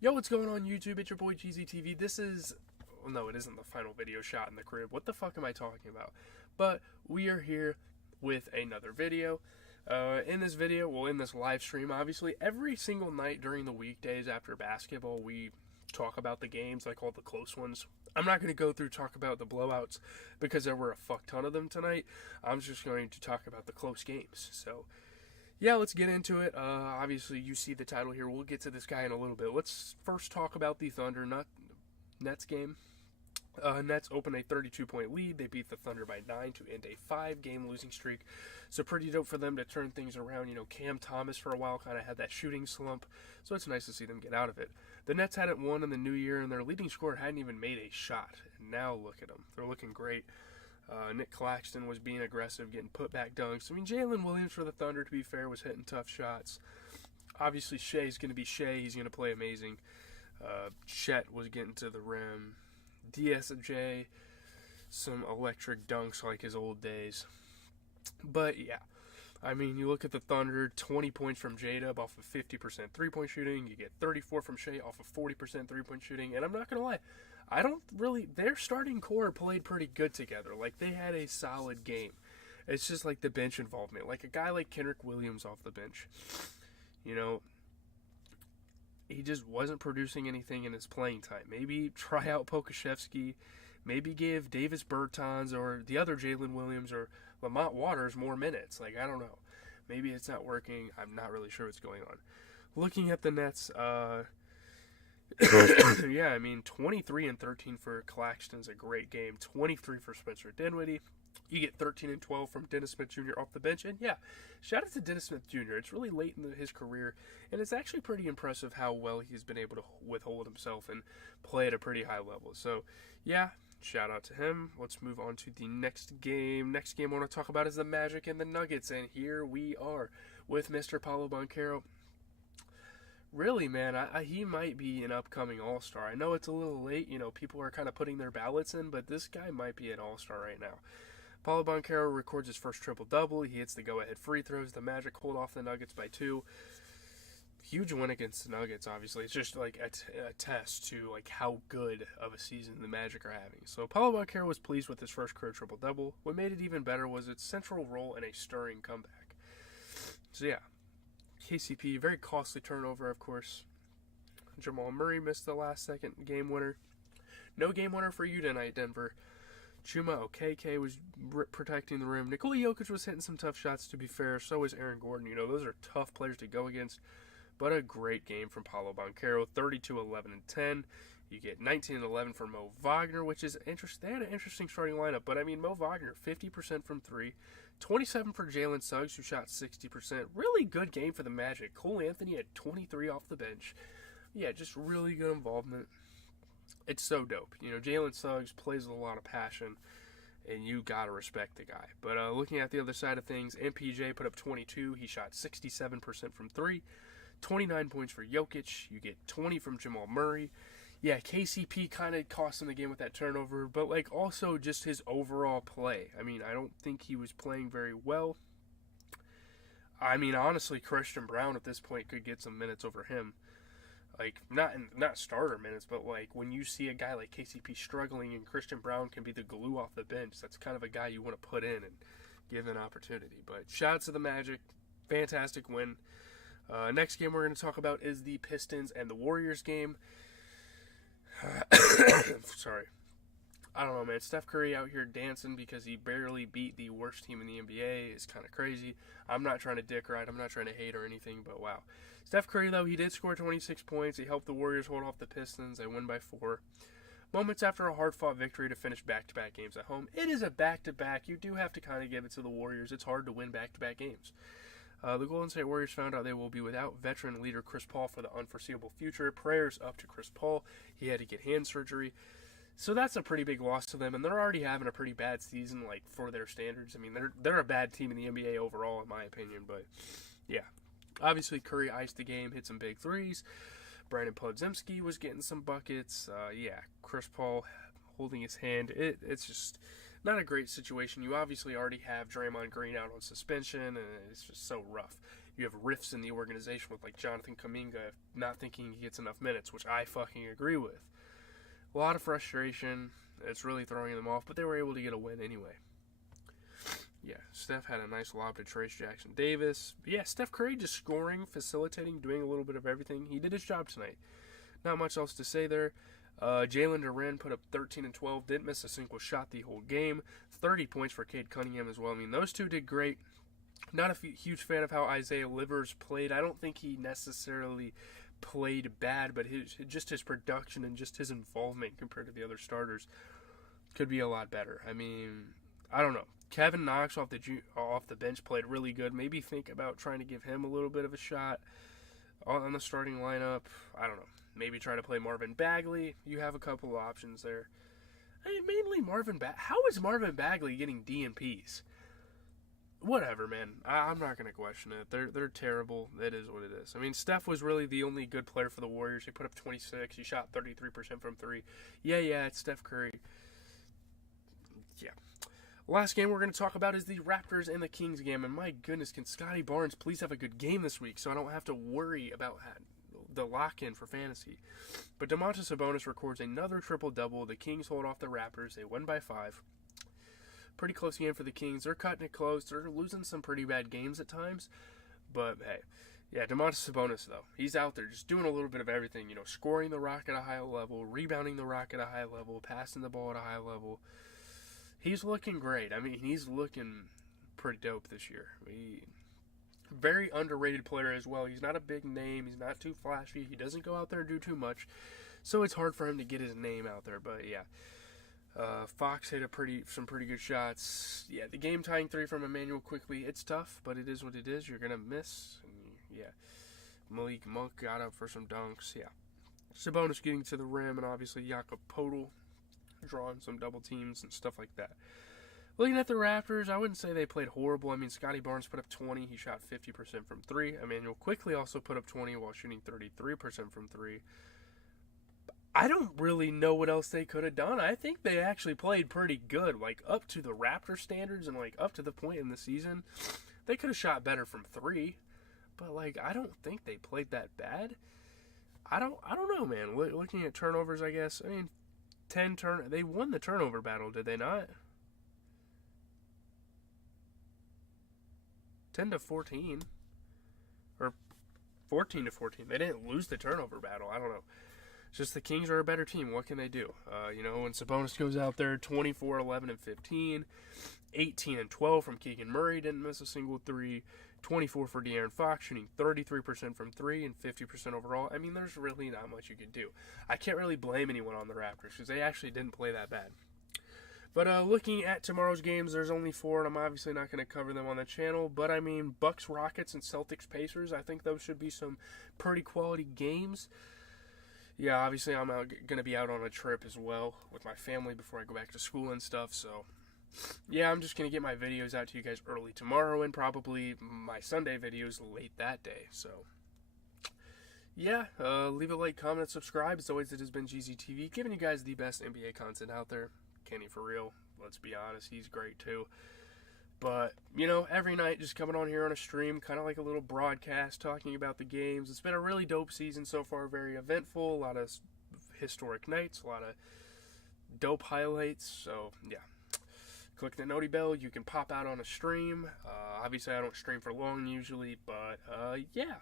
Yo, what's going on YouTube? It's your boy GZTV. This is... No, it isn't the final video shot in the crib. What the fuck am I talking about? But we are here with another video. In this video, well, in this live stream, obviously, every single night during the weekdays after basketball, we talk about the games, like all the close ones. I'm not going to go through talk about the blowouts because there were a fuck ton of them tonight. I'm just going to talk about the close games. So... yeah, let's get into it. Obviously, you see the title here. We'll get to this guy in a little bit. Let's first talk about the Thunder Nets game. Nets opened a 32-point lead. They beat the Thunder by 9 to end a 5-game losing streak. So pretty dope for them to turn things around. You know, Cam Thomas for a while kind of had that shooting slump. So it's nice to see them get out of it. The Nets hadn't won in the new year, and their leading scorer hadn't even made a shot. And now look at them. They're looking great. Nick Claxton was being aggressive, getting put back dunks. I mean, Jalen Williams for the Thunder, to be fair, was hitting tough shots. Obviously, Shea's going to be Shea. He's going to play amazing. Chet was getting to the rim. DSJ, some electric dunks like his old days. But, yeah. I mean, you look at the Thunder, 20 points from J-Dub off of 50% three-point shooting. You get 34 from Shea off of 40% three-point shooting. And I'm not going to lie, their starting core played pretty good together. Like, they had a solid game. It's just like the bench involvement. Like a guy like Kenrich Williams off the bench. You know, he just wasn't producing anything in his playing time. Maybe try out Pokashevsky. Maybe give Davis Bertans or the other Jalen Williams or Lamont Waters more minutes. Like, I don't know. Maybe it's not working. I'm not really sure what's going on. Looking at the Nets, yeah, I mean, 23 and 13 for Claxton's a great game. 23 for Spencer Dinwiddie. You get 13 and 12 from Dennis Smith Jr. off the bench. And yeah, shout out to Dennis Smith Jr. It's really late in his career, and it's actually pretty impressive how well he's been able to withhold himself and play at a pretty high level. So, yeah, shout out to him. Let's move on to the next game. Next game I want to talk about is the Magic and the Nuggets, and here we are with Mr. Paolo Banchero. Really, man, he might be an upcoming all-star. I know it's a little late. You know, people are kind of putting their ballots in, but this guy might be an all-star right now. Paolo Banchero records his first triple-double. He hits the go-ahead free throws. The Magic hold off the Nuggets by 2. Huge win against the Nuggets, obviously. It's just like a test to like how good of a season the Magic are having. So Paolo Banchero was pleased with his first career triple-double. What made it even better was its central role in a stirring comeback. So yeah. KCP, very costly turnover, of course. Jamal Murray missed the last second game winner. No game winner for you tonight, Denver. Chuma Okeke was protecting the rim. Nikola Jokic was hitting some tough shots, to be fair. So was Aaron Gordon. You know, those are tough players to go against. But a great game from Paolo Banchero. 32, 11, and 10. You get 19 and 11 for Mo Wagner, which is interesting. They had an interesting starting lineup. But, I mean, Mo Wagner, 50% from 3. 27 for Jalen Suggs, who shot 60%. Really good game for the Magic. Cole Anthony had 23 off the bench. Yeah, just really good involvement. It's so dope. You know, Jalen Suggs plays with a lot of passion, and you got to respect the guy. But looking at the other side of things, MPJ put up 22. He shot 67% from 3. 29 points for Jokic. You get 20 from Jamal Murray. Yeah, KCP kind of cost him the game with that turnover, but like also just his overall play. I mean, I don't think he was playing very well. I mean, honestly, Christian Brown at this point could get some minutes over him. Like, not starter minutes, but like when you see a guy like KCP struggling and Christian Brown can be the glue off the bench, that's kind of a guy you want to put in and give an opportunity. But shout out to the Magic. Fantastic win. Next game we're going to talk about is the Pistons and the Warriors game. Sorry. I don't know, man. Steph Curry out here dancing because he barely beat the worst team in the NBA is kind of crazy. I'm not trying to dick ride. I'm not trying to hate or anything, but wow. Steph Curry, though, he did score 26 points. He helped the Warriors hold off the Pistons. They win by 4. Moments after a hard-fought victory to finish back-to-back games at home. It is a back-to-back. You do have to kind of give it to the Warriors. It's hard to win back-to-back games. The Golden State Warriors found out they will be without veteran leader Chris Paul for the unforeseeable future. Prayers up to Chris Paul. He had to get hand surgery. So that's a pretty big loss to them, and they're already having a pretty bad season, like, for their standards. I mean, they're a bad team in the NBA overall, in my opinion, but, yeah. Obviously, Curry iced the game, hit some big threes. Brandon Podziemski was getting some buckets. Yeah, Chris Paul holding his hand. It's just not a great situation. You obviously already have Draymond Green out on suspension, and it's just so rough. you have rifts in the organization with like Jonathan Kuminga not thinking he gets enough minutes, which I fucking agree with. A lot of frustration. It's really throwing them off, but they were able to get a win anyway. Yeah, Steph had a nice lob to Trace Jackson Davis. But yeah, Steph Curry just scoring, facilitating, doing a little bit of everything. He did his job tonight. Not much else to say there. Jalen Duren put up 13 and 12, didn't miss a single shot the whole game. 30 points for Cade Cunningham as well. I mean, those two did great. Not a huge fan of how Isaiah Livers played. I don't think he necessarily played bad, but his production and just his involvement compared to the other starters could be a lot better. I mean, I don't know. Kevin Knox off the bench played really good. Maybe think about trying to give him a little bit of a shot on the starting lineup. I don't know. Maybe try to play Marvin Bagley. You have a couple of options there. I mean, mainly Marvin Bagley. How is Marvin Bagley getting DNPs? Whatever, man. I'm not going to question it. They're terrible. It is what it is. I mean, Steph was really the only good player for the Warriors. He put up 26. He shot 33% from 3. Yeah, it's Steph Curry. Yeah. Last game we're going to talk about is the Raptors and the Kings game. And my goodness, can Scotty Barnes please have a good game this week so I don't have to worry about the lock-in for fantasy. But Domantas Sabonis records another triple-double. The Kings hold off the Raptors. They win by 5. Pretty close game for the Kings. They're cutting it close. They're losing some pretty bad games at times. But, hey. Yeah, Domantas Sabonis, though. He's out there just doing a little bit of everything. Scoring the rock at a high level, rebounding the rock at a high level, passing the ball at a high level. He's looking great. I mean, he's looking pretty dope this year. Very underrated player as well. He's not a big name. He's not too flashy. He doesn't go out there and do too much. So it's hard for him to get his name out there. But, yeah. Fox hit some pretty good shots. Yeah, the game-tying 3 from Emmanuel Quickley. It's tough, but it is what it is. You're going to miss. And yeah. Malik Monk got up for some dunks. Yeah. Sabonis getting to the rim, and obviously Jakob Poeltl drawing some double teams and stuff like that. Looking at the Raptors, I wouldn't say they played horrible. I mean, Scotty Barnes put up 20. He shot 50% from 3. Emmanuel Quickley also put up 20 while shooting 33% from 3. I don't really know what else they could have done. I think they actually played pretty good, like up to the Raptor standards and like up to the point in the season. They could have shot better from 3, but like I don't think they played that bad. I don't know, man. Looking at turnovers, I guess. I mean, they won the turnover battle, did they not? 10-14 or 14-14. They didn't lose the turnover battle. I don't know. It's just the Kings are a better team. What can they do? When Sabonis goes out there, 24, 11, and 15, 18 and 12 from Keegan Murray, didn't miss a single 3, 24 for De'Aaron Fox, shooting 33% from 3 and 50% overall. I mean, there's really not much you can do. I can't really blame anyone on the Raptors because they actually didn't play that bad. But looking at tomorrow's games, there's only 4, and I'm obviously not going to cover them on the channel. But, I mean, Bucks, Rockets, and Celtics, Pacers, I think those should be some pretty quality games. Yeah, obviously I'm going to be out on a trip as well with my family before I go back to school and stuff. So, yeah, I'm just going to get my videos out to you guys early tomorrow and probably my Sunday videos late that day. So, yeah, leave a like, comment, subscribe. As always, it has been GZTV, giving you guys the best NBA content out there. Kenny, for real, let's be honest, he's great too. But, every night just coming on here on a stream, kind of like a little broadcast talking about the games. It's been a really dope season so far, very eventful, a lot of historic nights, a lot of dope highlights. So, yeah. Click the noti bell, you can pop out on a stream. Obviously, I don't stream for long usually, but, yeah.